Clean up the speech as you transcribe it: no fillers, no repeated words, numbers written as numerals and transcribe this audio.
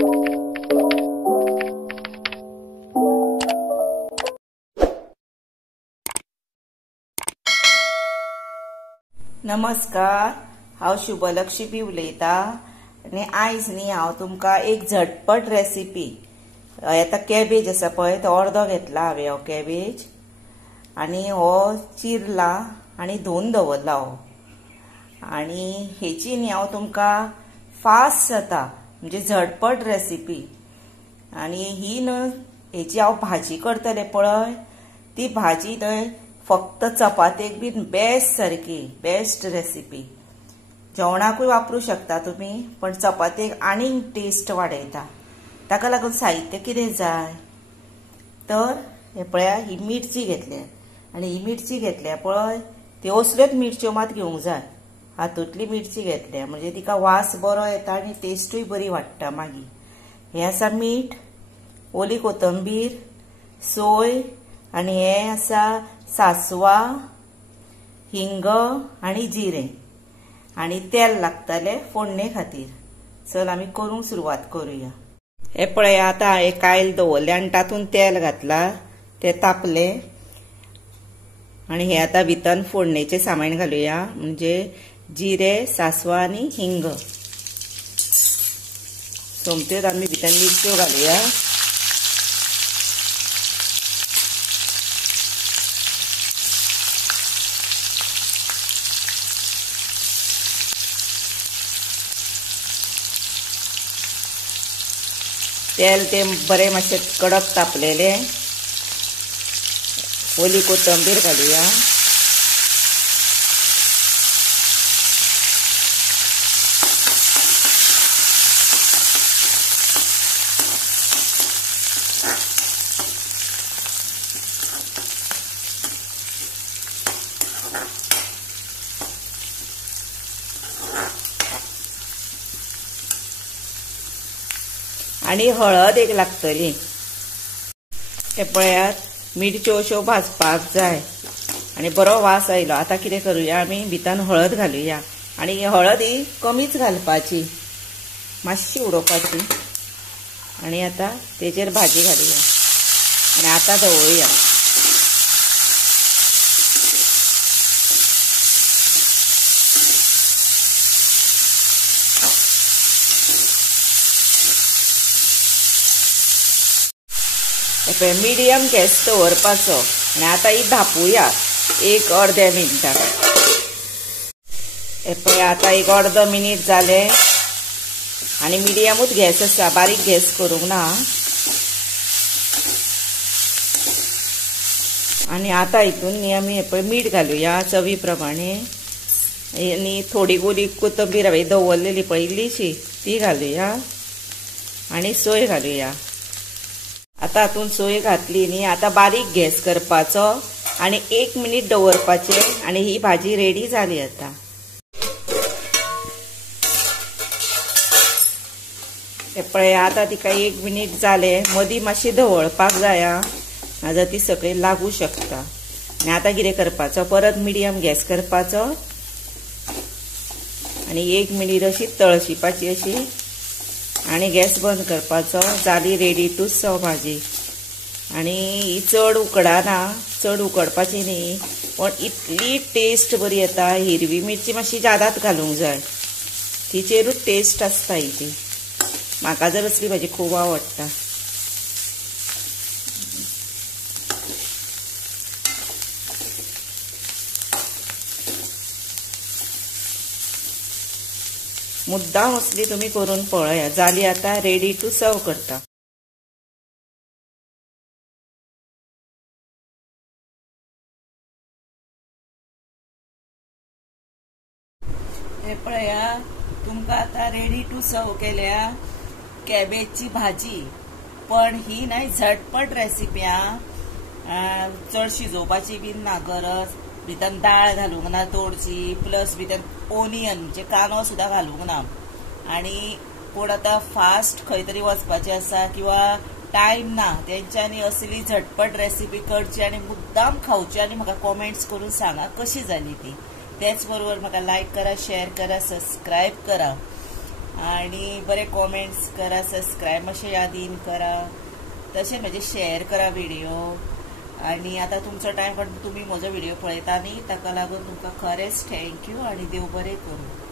नमस्कार, हांव शुभलक्ष्मी उलयता आनी आयज न्ही हांव तुमकां एक झटपट रेसिपी आता कॅबेज आसा पळय तो अर्दो घेतला हांवें हो कॅबेज आनी हो चिरला आनी धुवन दवरला हो आनी हेची न्ही हांव तुमकां फास्ट जाता म्हणजे झटपट रेसिपी आनी ही न्ही हेची हांव भाजी करतले पळय ती भाजी न्ही फक्त चपातेक बीन बेस्ट सारकी बेस्ट रेसिपी जेवणाकूय वापरू शकता तुम्ही पण चपातेक आनीक टेस्ट वाडयता ताका लागून साहित्य कितें जाय तर हे पळया ही मिरची घेतल्या आनी ही मिरची घेतल्या पळय त्यो असल्योच मिरच्यो मात घेवंक जाय हातूंतली मिरची घेतल्या म्हणजे तिका वास बरो येता आनी टेस्टूय बरी वाडटा मागीर हे आसा मीठ ओली कोथंबीर सोय आनी हे आसा सासवां हिंग आनी जिरें आनी तेल लागतले फोडणे खातीर चल आमी करूंक सुरवात करूया हे पळय आतां हे कायल दवरले आनी तातूंत तेल घातला ते तापले आनी हे आतां भितर फोडणेचें सामान घालुया म्हणजे जिरें सासवां आनी हिंग सोमत्योच आमी भितर मिरच्यो घालुया तेल ते बरे मातशे कडक तापलेले ओली कोथंबीर घालुया आनी हळद एक लागतली हे पळयात मिरच्यो अश्यो भाजपाक जाय आनी बरो वास आयलो आतां कितें करूया आमी भितर हळद घालुया आनी ही हळद ही कमीच घालपाची मातशी उडोवपाची आनी आतां तेजेर भाजी घालुया आनी आतां दवरुया मिडियम गॅस दवरपाचो आनी आतां ही धापूया एक अर्ध्या मिनटाक हे पळय आतां एक अर्द मिनीट जाले आनी मिडियमूच गॅस आसा बारीक गॅस करूंक ना आनी आतां हितून न्ही आमी हे पळय मीठ घालुया चवी प्रमाणे आनी थोडी गोली कोथंबीर हांवें दवरलेली पळय इल्लीशी ती घालुया आनी सोय घालुया आता हातून सोय घातली न्ही आतां बारीक गॅस करपाचो आनी 1 मिनीट दवरपाचे आनी ही भाजी रेडी जाली आतां हे पळय आतां तिका 1 मिनीट जाले मदीं मातशी धवळपाक जाय नाजाल्यार ती सकयल लागू शकता आनी आतां कितें करपाचो परत मिडियम गॅस करपाचो आनी 1 मिनीट अशी तळशिपाची अशी आनी गॅस बंद करपाचो जाली रेडी टू सर्व भाजी आनी ही चड उकडना चड उकडपाची न्ही पण इतली टेस्ट बरी येता हिरवी मिरची मातशी जादात घालूंक जाय तिचेरूच टेस्ट आसता ही ती म्हाका जर असली भाजी खूब आवडटा मुद्दाम असली तुम्ही करून पळया जाली आता रेडी टू सर्व करता हे पळया तुमकां आता रेडी टू सर्व केल्या कॅबेजची भाजी पण ही नाही झटपट रेसिपी चड शिजोवपाची बीन ना गरज भितर दाळ घालूंक ना तोडची प्लस भितर ओनियन म्हणजे कांदो सुद्धा घालूंक ना आनी पूण आतां फास्ट खंय तरी वचपाचें आसा किंवा टायम ना तेंच्यांनी असली झटपट रेसिपी करची आनी मुद्दाम खावची आनी म्हाका कॉमेंट्स करून सांगा कशी जाली ती तेच बरोबर म्हाका लायक करा शेअर करा सबस्क्राईब करा आणि बरे कॉमेंट्स करा, सबस्क्राईब मातशें यादीन करा, तशें म्हणजे शेअर करा व्हिडिओ. आणि आता तुमचो टायम काडून तुम्ही म्हजो व्हिडिओ पळयता न्ही, ताका लागून तुमकां खरेंच थँक्यू आणि देव बरें करूं.